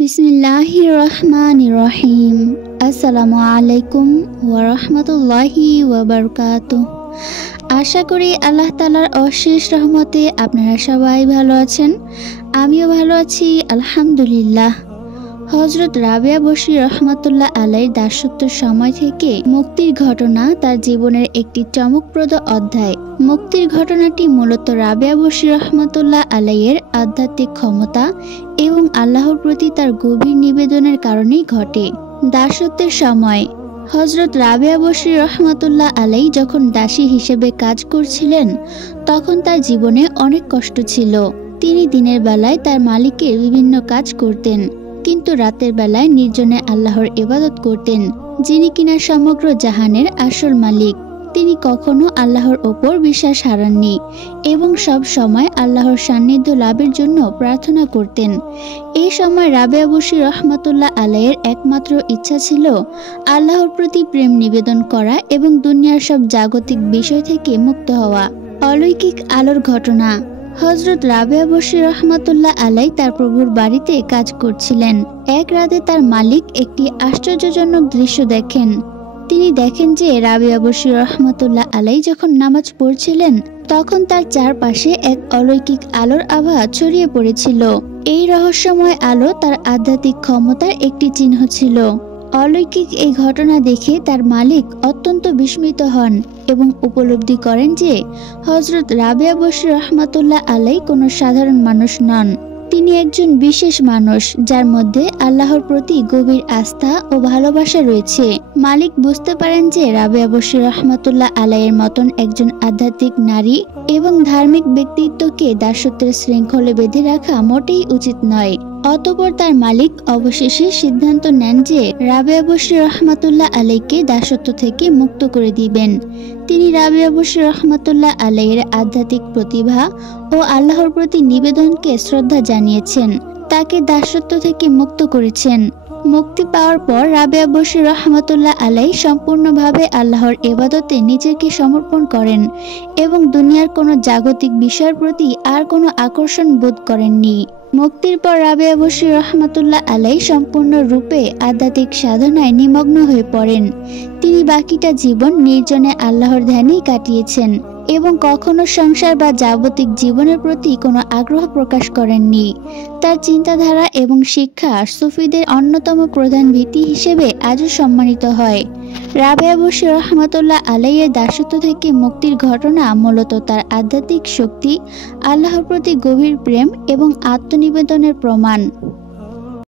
বিসমিল্লাহির রহমানির রহিম। আসসালামু আলাইকুম ওয়া রাহমাতুল্লাহি ওয়া বারাকাতুহু। আশা করি আল্লাহ তাআলার অশেষ রহমতে আপনারা সবাই ভালো আছেন। আমিও ভালো আছি আলহামদুলিল্লাহ। হযরত রাবেয়া বসরি রহমাতুল্লাহ আলাইহির দাসত্বের সময় থেকে মুক্তির ঘটনা তার জীবনের একটি চমকপ্রদ অধ্যায়। মুক্তির ঘটনাটি মূলত রাবেয়া বসরি রহমাতুল্লাহ আলাইহির আধ্যাত্মিক ক্ষমতা এবং আল্লাহর প্রতি তার গভীর নিবেদনের কারণেই ঘটে। দাসত্বের সময় হযরত রাবেয়া বসরি রহমাতুল্লাহ আলাইহি যখন দাসী হিসেবে কাজ করছিলেন, তখন তার জীবনে অনেক কষ্ট ছিল। তিনি দিনের বেলায় তার মালিকের বিভিন্ন কাজ করতেন, কিন্তু রাতের বেলায় নির্জনে আল্লাহর ইবাদত করতেন, যিনি কিনা সমগ্র জাহানের আসল মালিক। তিনি কখনো আল্লাহর ওপর বিশ্বাস হারাননি এবং সব সময় আল্লাহর সান্নিধ্য লাভের জন্য প্রার্থনা করতেন। এই সময় রাবেয়া বসরি রহমাতুল্লাহ আলাইহির একমাত্র ইচ্ছা ছিল আল্লাহর প্রতি প্রেম নিবেদন করা এবং দুনিয়ার সব জাগতিক বিষয় থেকে মুক্ত হওয়া। অলৌকিক আলোর ঘটনা। হযরত রাবেয়া বসরি রহমাতুল্লাহ আলাইহি তার প্রভুর বাড়িতে কাজ করছিলেন। এক রাতে তার মালিক একটি আশ্চর্যজনক দৃশ্য দেখেন। তিনি দেখেন যে রাবেয়া বসরি রহমাতুল্লাহ আলাইহি যখন নামাজ পড়ছিলেন, তখন তার চারপাশে এক অলৌকিক আলোর আভা ছড়িয়ে পড়েছিল। এই রহস্যময় আলো তার আধ্যাত্মিক ক্ষমতার একটি চিহ্ন ছিল। অলৌকিক এই ঘটনা দেখে তার মালিক অত্যন্ত বিস্মিত হন এবং উপলব্ধি করেন যে হযরত রাবেয়া বসরি রহমাতুল্লাহ আলাইহি কোনো সাধারণ মানুষ নন। তিনি একজন বিশেষ মানুষ, যার মধ্যে আল্লাহর প্রতি গভীর আস্থা ও ভালোবাসা রয়েছে। মালিক বুঝতে পারেন যে রাবেয়া বসরি রহমাতুল্লাহ আলাইহির মতন একজন আধ্যাত্মিক নারী এবং ধার্মিক ব্যক্তিত্বকে দাসত্বের শৃঙ্খলে বেঁধে রাখা মোটেই উচিত নয়। অতঃপর তার মালিক অবশেষে সিদ্ধান্ত নেন যে রাবেয়া বসরি রহমাতুল্লাহ আলাইহিকে দাসত্ব থেকে মুক্ত করে দিবেন। তিনি রাবেয়া বসরি রহমাতুল্লাহ আলাইহির আধ্যাত্মিক প্রতিভা ও আল্লাহর প্রতি নিবেদনকে শ্রদ্ধা জানিয়েছেন, তাকে দাসত্ব থেকে মুক্ত করেছেন। মুক্তি পাওয়ার পর রাবেয়া বসরি রহমাতুল্লাহ আলাইহি সম্পূর্ণভাবে আল্লাহর ইবাদতে নিজেকে সমর্পণ করেন এবং দুনিয়ার কোনো জাগতিক বিষয়ের প্রতি আর কোনো আকর্ষণ বোধ করেননি। মুক্তির পর রাবেয়া বসরি রহমাতুল্লাহ আলাইহি সম্পূর্ণ রূপে আধ্যাত্মিক সাধনায় নিমগ্ন হয়ে পড়েন। তিনি বাকিটা জীবন নির্জনে আল্লাহর ধ্যানেই কাটিয়েছেন এবং কখনো সংসার বা জাগতিক জীবনের প্রতি কোনো আগ্রহ প্রকাশ করেননি। তার চিন্তাধারা এবং শিক্ষা সুফিদের অন্যতম প্রধান ভিত্তি হিসেবে আজও সম্মানিত হয়। রাবেয়া বসরি রহমাতুল্লাহ আলাইহির দাসত্ব থেকে মুক্তির ঘটনা মূলত তার আধ্যাত্মিক শক্তি, আল্লাহর প্রতি গভীর প্রেম এবং আত্মনিবেদনের প্রমাণ।